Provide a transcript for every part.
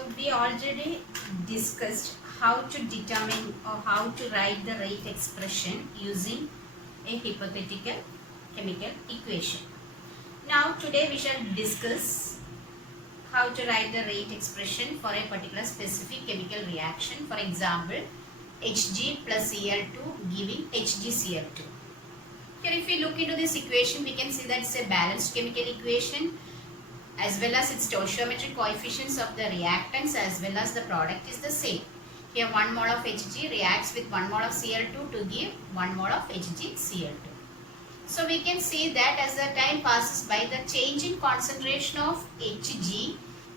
So we already discussed how to determine or how to write the rate expression using a hypothetical chemical equation. Now today we shall discuss how to write the rate expression for a particular specific chemical reaction. For example, Hg plus Cl2 giving HgCl2. Here if we look into this equation, we can see that it's a balanced chemical equation, as well as its stoichiometric coefficients of the reactants as well as the product is the same. Here 1 mole of Hg reacts with 1 mole of Cl2 to give 1 mole of HgCl2. So we can see that as the time passes by, the change in concentration of Hg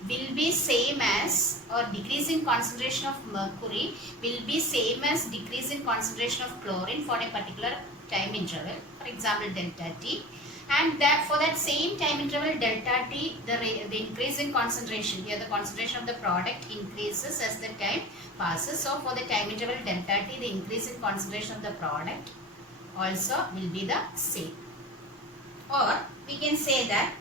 will be same as, or decrease in concentration of mercury will be same as decrease in concentration of chlorine for a particular time interval, for example delta t. And that for that same time interval delta t, the increase in concentration, here the concentration of the product increases as the time passes. So for the time interval delta t, the increase in concentration of the product also will be the same. Or we can say that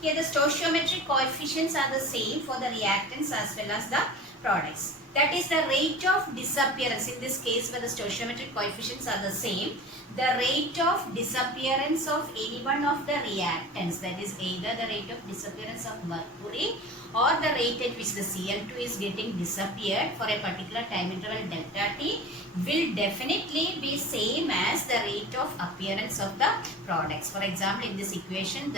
here the stoichiometric coefficients are the same for the reactants as well as the products. That is the rate of disappearance. In this case where the stoichiometric coefficients are the same, the rate of disappearance of any one of the reactants, that is either the rate of disappearance of mercury or the rate at which the Cl2 is getting disappeared for a particular time interval delta t, will definitely be same as the rate of appearance of the products. For example, in this equation,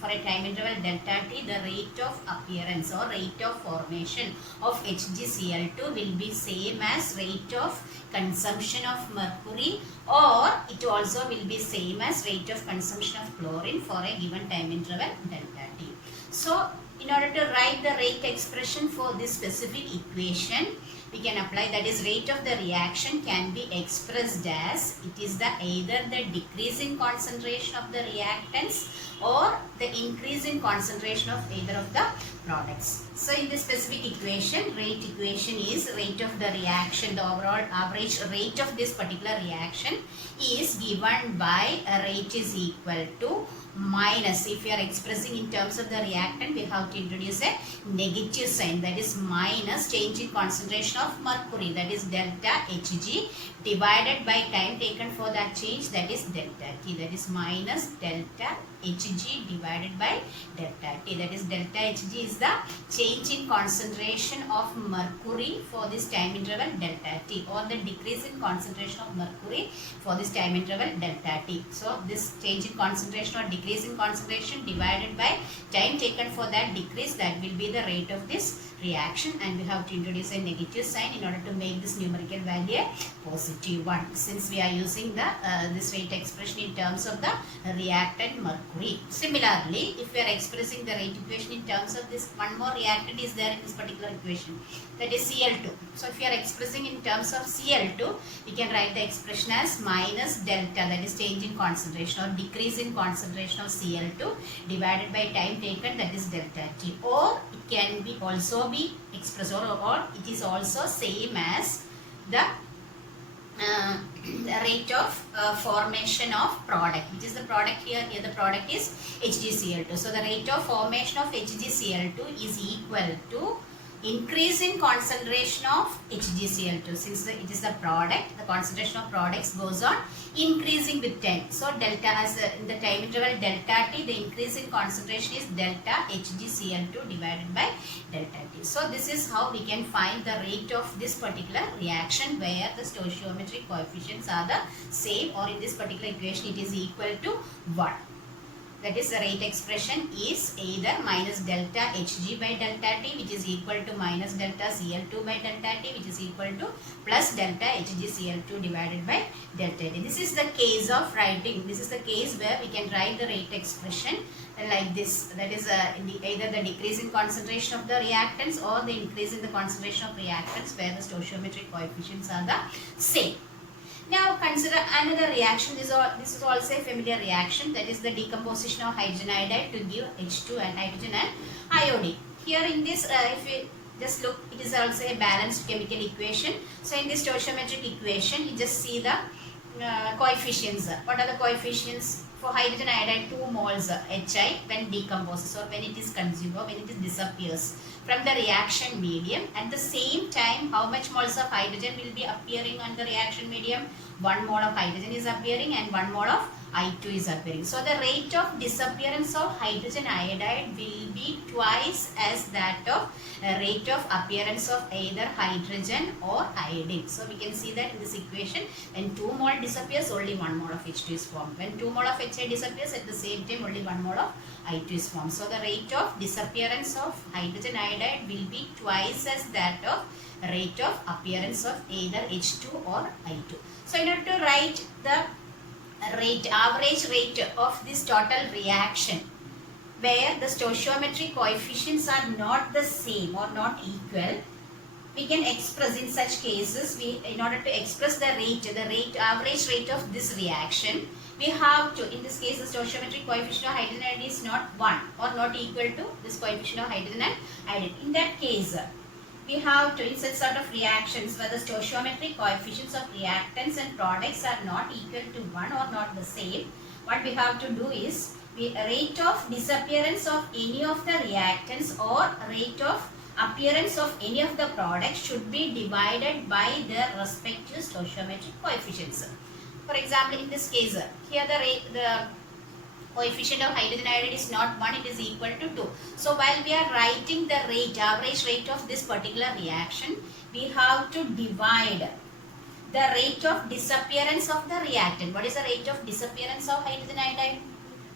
for a time interval delta t, the rate of appearance or rate of formation of HgCl2 will be same as rate of consumption of mercury, or it also will be same as rate of consumption of chlorine for a given time interval delta t. So in order to write the rate expression for this specific equation, we can apply, that is rate of the reaction can be expressed as, it is the either the decrease in concentration of the reactants or the increase in concentration of either of the products. So in this specific equation, rate equation is rate of the reaction, the overall average rate of this particular reaction is given by a rate is equal to minus, if we are expressing in terms of the reactant, we have to introduce a negative sign, that is minus change in concentration of mercury, that is delta Hg, divided by time taken for that change, that is delta T, that is minus delta Hg divided by delta T, that is delta Hg is the change in concentration of mercury for this time interval delta T, or the decrease in concentration of mercury for this time interval delta T. So this change in concentration or decrease in concentration divided by time taken for that decrease, that will be the rate of this reaction, and we have to introduce a negative sign in order to make this numerical value a positive one, since we are using the this rate expression in terms of the reactant mercury. Similarly, if we are expressing the rate equation in terms of this, one more reactant is there in this particular equation, that is Cl2. So if we are expressing in terms of Cl2, we can write the expression as minus delta, that is change in concentration or decrease in concentration of Cl2 divided by time taken, that is delta T, or it can be also be expressed or it is also same as the rate of formation of product, which is the product here. Here the product is HgCl2. So the rate of formation of HgCl2 is equal to increase in concentration of HgCl2. Since it is the product, the concentration of products goes on increasing with time. So delta, as in the time interval delta T, the increase in concentration is delta HgCl2 divided by delta T. So this is how we can find the rate of this particular reaction where the stoichiometric coefficients are the same, or in this particular equation it is equal to 1. That is, the rate expression is either minus delta Hg by delta T, which is equal to minus delta Cl2 by delta T, which is equal to plus delta HgCl2 divided by delta T. This is the case of writing. This is the case where we can write the rate expression like this. That is either the decrease in concentration of the reactants or the increase in the concentration of reactants where the stoichiometric coefficients are the same. Now consider another reaction. This is also a familiar reaction, that is the decomposition of hydrogen iodide to give H2 and hydrogen and iodine. Here in this, if we just look, it is also a balanced chemical equation. So in this stoichiometric equation, you just see the coefficients. What are the coefficients? for hydrogen iodide 2 moles HI when decomposes or when it is consumed or when it is disappears from the reaction medium. At the same time, how much moles of hydrogen will be appearing on the reaction medium? 1 mole of hydrogen is appearing and 1 mole of I2 is appearing. So the rate of disappearance of hydrogen iodide will be twice as that of rate of appearance of either hydrogen or iodine. So we can see that in this equation, when 2 mole disappears, only 1 mole of H2 is formed. When 2 mole of HI disappears, at the same time only 1 mole of I2 is formed. So the rate of disappearance of hydrogen iodide will be twice as that of rate of appearance of either H2 or I2. So in order to write the average rate of this total reaction, where the stoichiometric coefficients are not the same or not equal, we can express in such cases, in order to express the average rate of this reaction, we have to, in this case, the stoichiometric coefficient of hydrogen iodide is not 1 or not equal to this coefficient of hydrogen and iodide. In that case, we have to, in such sort of reactions where the stoichiometric coefficients of reactants and products are not equal to 1 or not the same, what we have to do is, rate of disappearance of any of the reactants or rate of appearance of any of the products should be divided by their respective stoichiometric coefficients. For example, in this case, here the coefficient of hydrogen iodide is not 1, it is equal to 2. So while we are writing the average rate of this particular reaction, we have to divide the rate of disappearance of the reactant. What is the rate of disappearance of hydrogen iodide?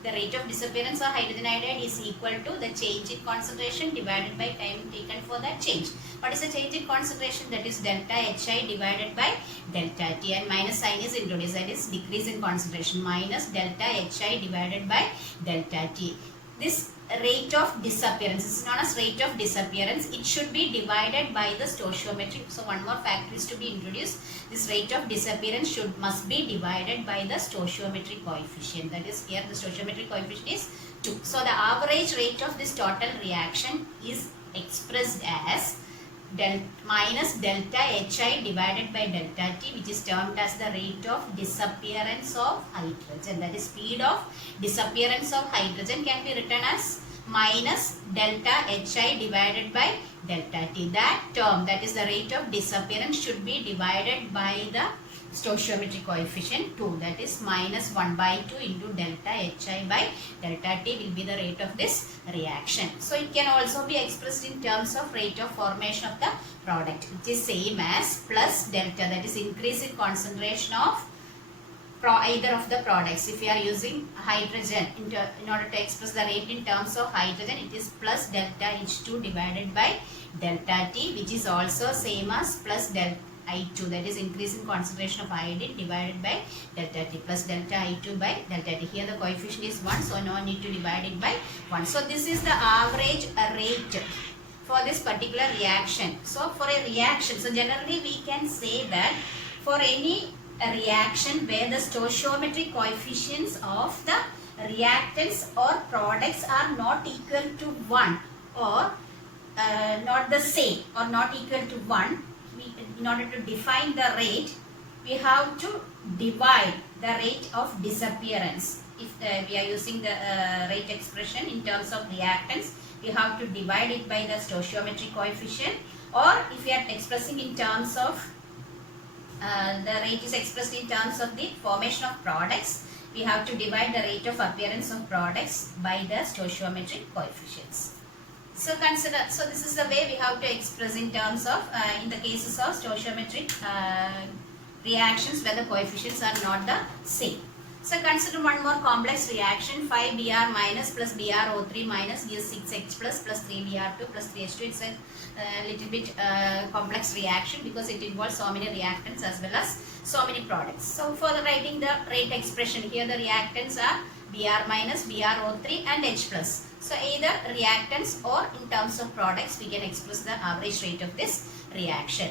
The rate of disappearance of hydrogen iodide is equal to the change in concentration divided by time taken for that change. What is the change in concentration? That is delta Hi divided by delta T, and minus sign is introduced, that is decrease in concentration, minus delta Hi divided by delta T. This rate of disappearance is known as rate of disappearance. It should be divided by the stoichiometric. So one more factor is to be introduced. This rate of disappearance must be divided by the stoichiometric coefficient. That is, here the stoichiometric coefficient is 2. So the average rate of this total reaction is expressed as minus delta Hi divided by delta T, which is termed as the rate of disappearance of hydrogen. That is, speed of disappearance of hydrogen can be written as minus delta Hi divided by delta T. That term, that is the rate of disappearance, should be divided by the stoichiometric coefficient 2, that is minus 1 by 2 into delta Hi by delta T will be the rate of this reaction. So it can also be expressed in terms of rate of formation of the product, which is same as plus delta, that is increase in concentration of either of the products. If you are using hydrogen, in order to express the rate in terms of hydrogen, it is plus delta H2 divided by delta T, which is also same as plus delta I2, that is increase in concentration of iodine divided by delta T, plus delta I2 by delta T. Here the coefficient is 1, so no need to divide it by 1. So this is the average rate for this particular reaction. So for a reaction, so generally we can say that for any reaction where the stoichiometric coefficients of the reactants or products are not equal to 1 or not the same or not equal to 1, in order to define the rate, we have to divide the rate of disappearance. If we are using the rate expression in terms of reactants, we have to divide it by the stoichiometric coefficient, or if we are expressing in terms of the rate is expressed in terms of the formation of products, we have to divide the rate of appearance of products by the stoichiometric coefficients. So consider, so this is the way we have to express in terms of, in the cases of stoichiometric reactions where the coefficients are not the same. So consider one more complex reaction, 5Br minus plus BrO3 minus gives 6H plus 3Br2 plus 3H2. It's a little bit complex reaction because it involves so many reactants as well as so many products. So for the writing the rate expression, here the reactants are Br minus, BrO3 and H plus. So either reactants or in terms of products we can express the average rate of this reaction.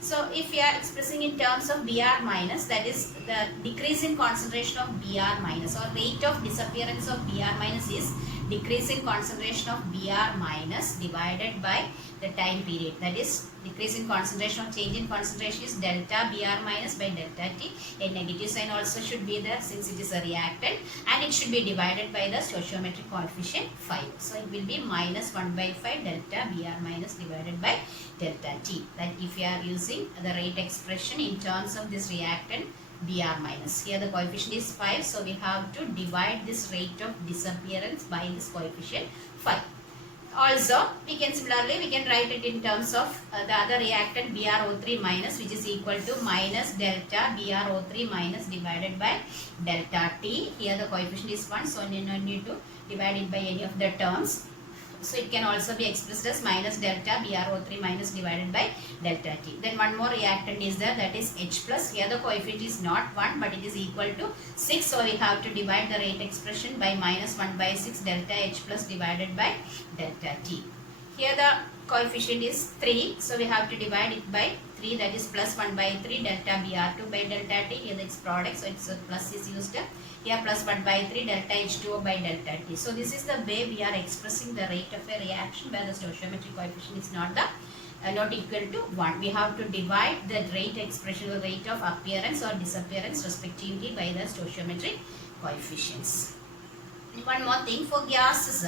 So if we are expressing in terms of Br minus, that is the decrease in concentration of Br minus, or rate of disappearance of Br minus is decrease in concentration of Br minus divided by the time period. That is, decrease in concentration or change in concentration is delta Br minus by delta T. A negative sign also should be there since it is a reactant, and it should be divided by the stoichiometric coefficient 5. So it will be minus 1 by 5 delta Br minus divided by delta T. That if you are using the rate expression in terms of this reactant Br minus. Here the coefficient is 5, so we have to divide this rate of disappearance by this coefficient 5. Also, we can write it in terms of the other reactant BrO3 minus, which is equal to minus delta BrO3 minus divided by delta T. Here the coefficient is 1, so you don't need to divide it by any of the terms. So it can also be expressed as minus delta BrO3 minus divided by delta T. Then one more reactant is there, that is H plus. Here the coefficient is not 1 but it is equal to 6. So we have to divide the rate expression by minus 1 by 6 delta H plus divided by delta T. Here the coefficient is 3. So we have to divide it by 3, that is plus 1 by 3 delta Br2 by delta T. Here it's product, so it's plus is used. Here plus 1 by 3 delta H2O by delta T. So this is the way we are expressing the rate of a reaction where the stoichiometric coefficient is not equal to 1. We have to divide the rate expression, the rate of appearance or disappearance respectively by the stoichiometric coefficients. One more thing for gases.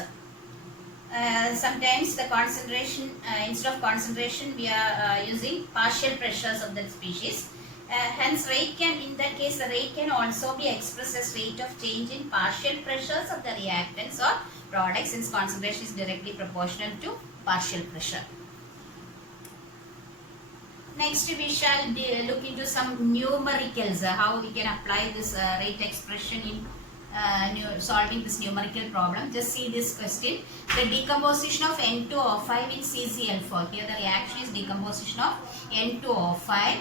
Sometimes the concentration, instead of concentration, we are using partial pressures of that species. Hence rate can, in that case, the rate can also be expressed as rate of change in partial pressures of the reactants or products, since concentration is directly proportional to partial pressure. Next we shall look into some numericals, how we can apply this rate expression in solving this numerical problem. Just see this question. The decomposition of N2O5 in CCl4. Here the reaction is decomposition of N2O5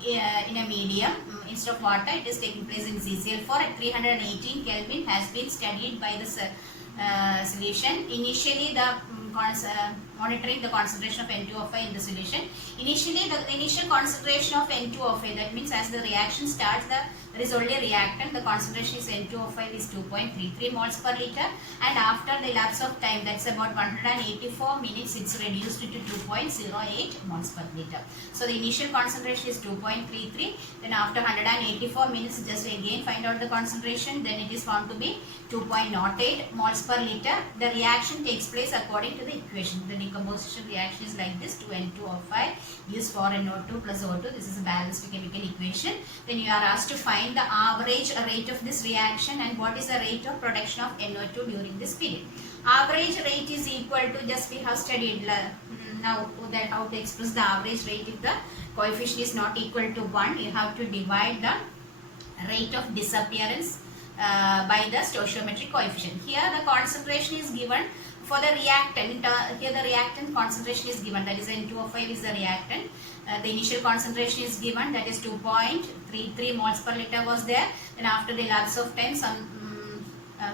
in a medium. Instead of water, it is taking place in CCl4 at 318 Kelvin has been studied by the solution. Initially the monitoring the concentration of N2O5 in the solution. Initially the initial concentration of N2O5, that means as the reaction starts, there is only a reactant, the concentration is N2O5 is 2.33 moles per liter, and after the elapse of time, that's about 184 minutes, it's reduced to 2.08 moles per liter. So the initial concentration is 2.33, then after 184 minutes, just again find out the concentration, then it is found to be 2.08 moles per liter. The reaction takes place according to the equation. The decomposition reaction is like this: 2N2O5 gives 4NO2 plus O2. This is a balanced chemical equation. Then you are asked to find the average rate of this reaction and what is the rate of production of NO2 during this period. Average rate is equal to, just we have studied now that how to express the average rate. If the coefficient is not equal to 1, you have to divide the rate of disappearance by the stoichiometric coefficient. Here the concentration is given for the reactant. Here the reactant concentration is given, that is N2O5 is the reactant. The initial concentration is given, that is 2.33 moles per liter was there. Then after the lapse of time, some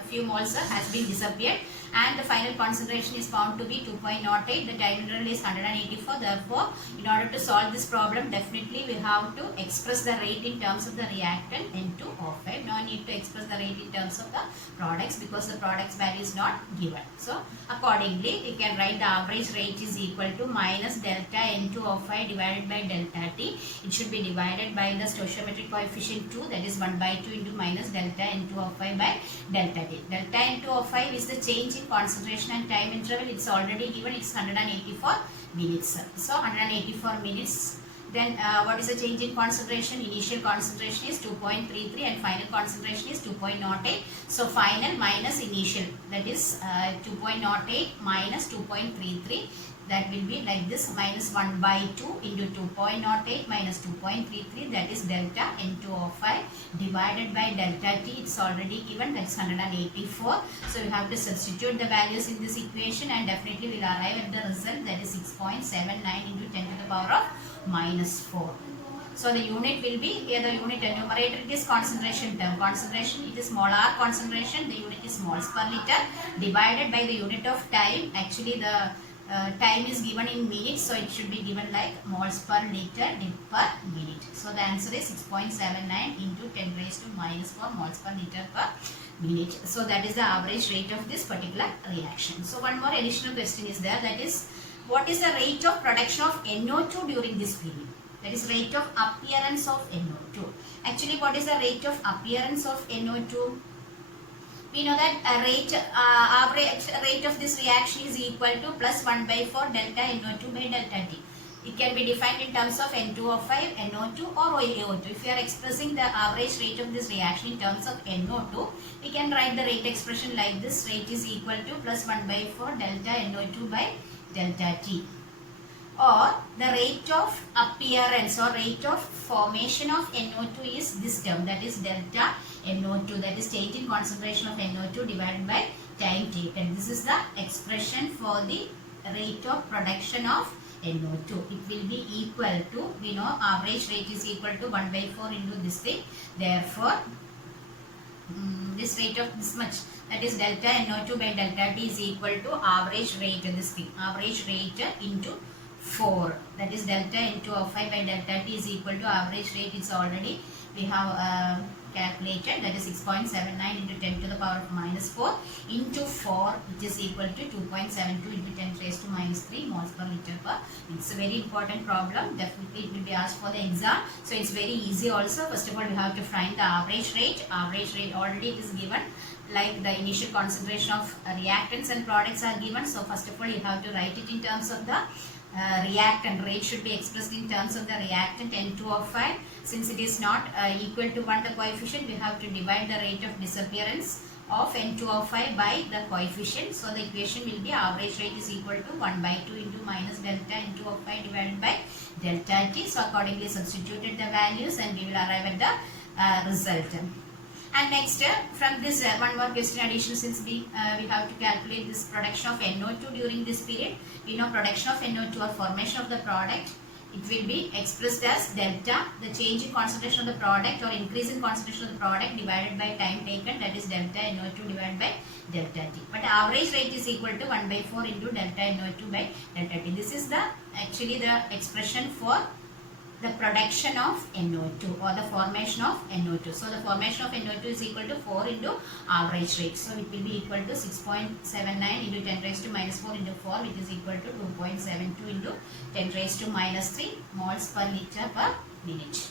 few moles has been disappeared, and the final concentration is found to be 2.08. The time interval is 184. Therefore, in order to solve this problem, definitely we have to express the rate in terms of the reactant N2O5. No need to express the rate in terms of the products because the products value is not given. So, accordingly, we can write the average rate is equal to minus delta N2O5 divided by delta T. It should be divided by the stoichiometric coefficient 2, that is 1 by 2 into minus delta N2O5 by delta T. Delta N2O5 is the change in concentration and time interval. It's already given, it's 184 minutes. So 184 minutes. Then what is the change in concentration? Initial concentration is 2.33 and final concentration is 2.08. So final minus initial, that is 2.08 minus 2.33. That will be like this: minus 1 by 2 into 2.08 minus 2.33, that is delta N2O5 divided by delta T. It's already given, that's 184. So we have to substitute the values in this equation and definitely will arrive at the result, that is 6.79 into 10 to the power of minus 4. So the unit will be, here the unit numerator it is concentration term. Concentration, it is molar concentration, the unit is moles per liter, divided by the unit of time. Actually the time is given in minutes, so it should be given like moles per liter per minute. So the answer is 6.79 into 10 raised to minus 4 moles per liter per minute. So that is the average rate of this particular reaction. So one more additional question is there, that is what is the rate of production of NO2 during this period? That is rate of appearance of NO2. Actually, what is the rate of appearance of NO2? We know that average rate of this reaction is equal to plus 1 by 4 delta NO2 by delta T. It can be defined in terms of N2O5, NO2 or AO2. If you are expressing the average rate of this reaction in terms of NO2, we can write the rate expression like this. Rate is equal to plus 1 by 4 delta NO2 by delta T. Or the rate of appearance or rate of formation of NO2 is this term, that is delta NO2, that is change in concentration of NO2 divided by time taken. This is the expression for the rate of production of NO2. It will be equal to, we know average rate is equal to 1 by 4 into this thing. Therefore, this rate of this much, that is delta NO2 by delta T is equal to average rate, this thing, average rate into 4. That is delta N2O5 by delta T is equal to average rate. It's already, we have calculated, that is 6.79 into 10 to the power of minus 4 into 4, which is equal to 2.72 into 10 raised to minus 3 moles per liter per. It's a very important problem. Definitely it will be asked for the exam. So it's very easy also. First of all, we have to find the average rate. Average rate already it is given. Like the initial concentration of reactants and products are given. So first of all, you have to write it in terms of the reactant. Rate should be expressed in terms of the reactant N2O5. Since it is not equal to 1 the coefficient, we have to divide the rate of disappearance of N2O5 by the coefficient. So the equation will be average rate is equal to 1 by 2 into minus delta N2O5 divided by delta T. So accordingly substituted the values and we will arrive at the result. And next, from this one more question addition, since we have to calculate this production of NO2 during this period. We know production of NO2 or formation of the product, it will be expressed as delta, the change in concentration of the product or increase in concentration of the product divided by time taken, that is delta NO2 divided by delta T. But average rate is equal to 1 by 4 into delta NO2 by delta T. This is the actually the expression for the production of NO2 or the formation of NO2. So the formation of NO2 is equal to 4 into average rate. So it will be equal to 6.79 into 10 raised to minus 4 into 4, which is equal to 2.72 into 10 raised to minus 3 moles per liter per minute.